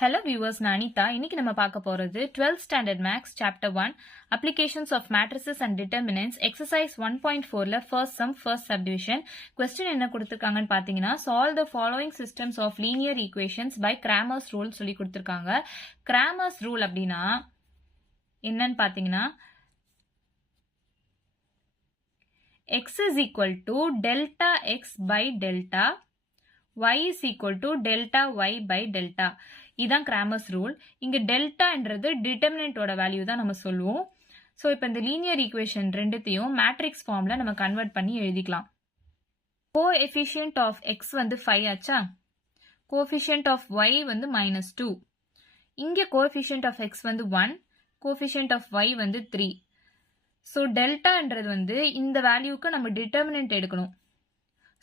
Hello viewers, நான் அனிதா. இன்னைக்கு நம்ம பார்க்க போறது 12th standard maths chapter 1 applications of matrices and determinants exercise 1.4ல first sum first subdivision question என்ன கொடுத்திருக்காங்கன்னு பாத்தீங்கன்னா solve the following systems of linear equations by Cramer's rule சொல்லி கொடுத்திருக்காங்க. Cramer's rule அப்படின்னா என்னன்னு பாத்தீங்கன்னா x is equal to delta x by delta y is equal to delta y by delta. இதான் Cramer's rule. இங்க delta என்றது determinantோட value தான் நம்ம சொல்லுவோம். ஸோ இப்போ இந்த லீனியர் ஈக்குவேஷன் ரெண்டுத்தையும் மேட்ரிக்ஸ் ஃபார்ம்ல நம்ம கன்வெர்ட் பண்ணி எழுதிக்கலாம். கோஎஃபிஷியன்ட் ஆஃப் எக்ஸ் வந்து 5 ஆச்சா, கோஎஃபிஷியன்ட் ஆஃப் ஒய் வந்து -2, இங்க கோஎஃபிஷியன்ட் ஆஃப் எக்ஸ் வந்து 1, கோஎஃபிஷியன்ட் ஆஃப் ஒய் வந்து 3. ஸோ டெல்டான்றது வந்து இந்த வேல்யூக்கு நம்ம டிட்டர்மினன்ட் எடுக்கணும்.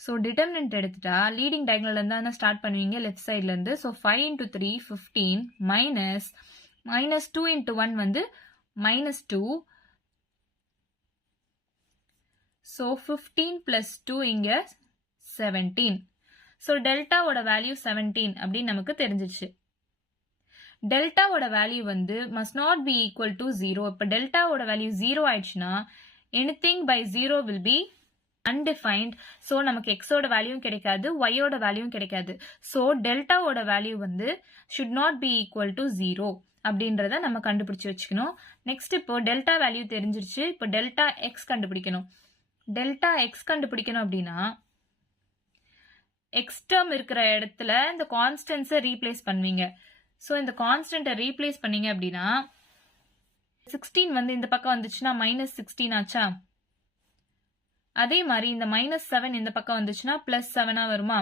ஸோ டிட்டர்மினன்ட் எடுத்துட்டா லீடிங் டயகனல் இருந்தா ஸ்டார்ட் பண்ணுவீங்க லெஃப்ட் சைட்ல இருந்து. ஸோ 5 into 3 15 minus 2 into 1 வந்து -2. ஸோ 15 plus 2 இங்க 17. ஸோ டெல்டாவோட வேல்யூ 17 அப்படின்னு நமக்கு தெரிஞ்சிச்சு. டெல்டாவோட வேல்யூ வந்து must not be equal to 0. இப்போ டெல்டாவோட வேல்யூ 0 ஆயிடுச்சுன்னா anything by 0 will be undefined. So நமக்கு எக்ஸோட வேல்யூவும் கிடைக்காது, ஒய்யோட வேல்யூவும் கிடைக்காது. ஸோ டெல்டாவோட வேல்யூ வந்து should not be equal to 0 அப்படின்றத நம்ம கண்டுபிடிச்சு வச்சுக்கணும். நெக்ஸ்ட் இப்போ டெல்டா வேல்யூ தெரிஞ்சிருச்சு. இப்போ டெல்டா எக்ஸ் கண்டுபிடிக்கணும். டெல்டா எக்ஸ் கண்டுபிடிக்கணும் அப்படின்னா எக்ஸ் டேர்ம் இருக்கிற இடத்துல இந்த கான்ஸ்டன்ஸை ரீப்ளேஸ் பண்ணுவீங்க. ஸோ இந்த கான்ஸ்டன்ட்டை ரீப்ளேஸ் பண்ணீங்க அப்படின்னா 16 வந்து இந்த பக்கம் வந்துச்சுன்னா -16 ஆச்சா, அதே மாதிரி இந்த -7 இந்த பக்கம் வந்துச்சுன்னா +7 வருமா.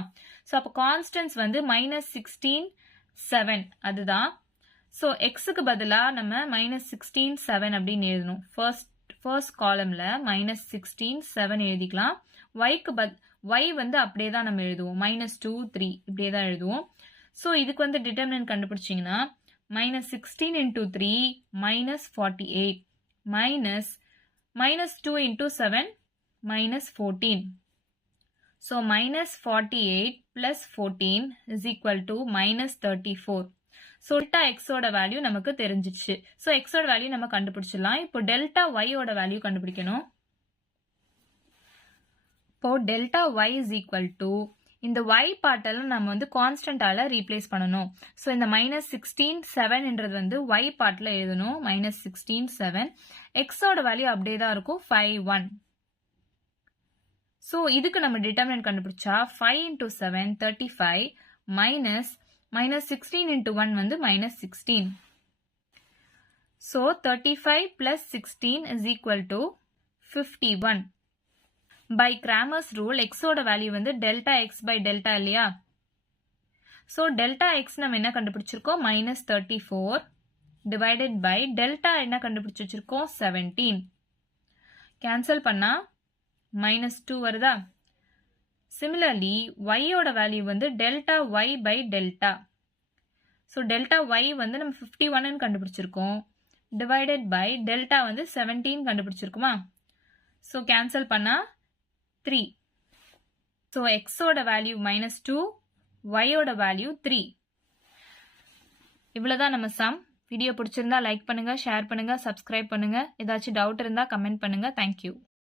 ஸோ அப்போ கான்ஸ்டன்ஸ் வந்து -16 7 அதுதான். ஸோ எக்ஸுக்கு பதிலாக நம்ம -16 7 அப்படின்னு எழுதணும். ஃபர்ஸ்ட் காலம்ல -16 7 எழுதிக்கலாம். ஒய் வந்து அப்படியே தான் நம்ம எழுதுவோம், -2 3 இப்படியே தான் எழுதுவோம். ஸோ இதுக்கு வந்து determinant கண்டுபிடிச்சிங்கன்னா -16 into 3 -48 -2 into 7 -14. So -48 plus 14 is equal to -34. So delta x ஓட வேல்யூ நமக்கு தெரிஞ்சிச்சு. So x ஓட வேல்யூ நம்ம கண்டுபிடிச்சிடலாம். இப்போ delta y ஓட வேல்யூ கண்டுபிடிக்கணும். இப்போ delta y is equal to இந்த y பார்ட்டெல்லாம் நம்ம வந்து கான்ஸ்டன்டால ரீப்ளேஸ் பண்ணணும். ஸோ இந்த -16 7 என்றது வந்து y பார்ட்ல எழுதணும். -16 7. எக்ஸோட வேல்யூ அப்படியே தான் இருக்கும் 5 1. ஸோ இதுக்கு நம்ம டிட்டர்மினன்ட் கண்டுபிடிச்சா 5 into 7 35 -16 into 1 வந்து -16. So 35 plus 16 is equal to 51. By Cramer's rule எக்ஸோட வேல்யூ வந்து டெல்டா எக்ஸ் பை டெல்டா இல்லையா. ஸோ டெல்டா எக்ஸ் நம்ம என்ன கண்டுபிடிச்சிருக்கோம் -34 டிவைடட் பை டெல்டா என்ன கண்டுபிடிச்சு வச்சிருக்கோம் 17. கேன்சல் பண்ணா -2 வருதா. சிமிலர்லி ஒய்யோட வேல்யூ வந்து delta Y by delta. So delta Y வந்து நம்ம 51 கண்டுபிடிச்சிருக்கோம் டிவைடட் பை டெல்டா வந்து 17 கண்டுபிடிச்சிருக்குமா. ஸோ கேன்சல் பண்ணா 3. ஸோ எக்ஸோட வேல்யூ -2, ஒய்யோட வேல்யூ 3. இவ்வளோதான் நம்ம சம். வீடியோ பிடிச்சிருந்தா லைக் பண்ணுங்க, ஷேர் பண்ணுங்க, சப்ஸ்கிரைப் பண்ணுங்க. ஏதாச்சும் டவுட் இருந்தா கமெண்ட் பண்ணுங்க. தேங்க்யூ.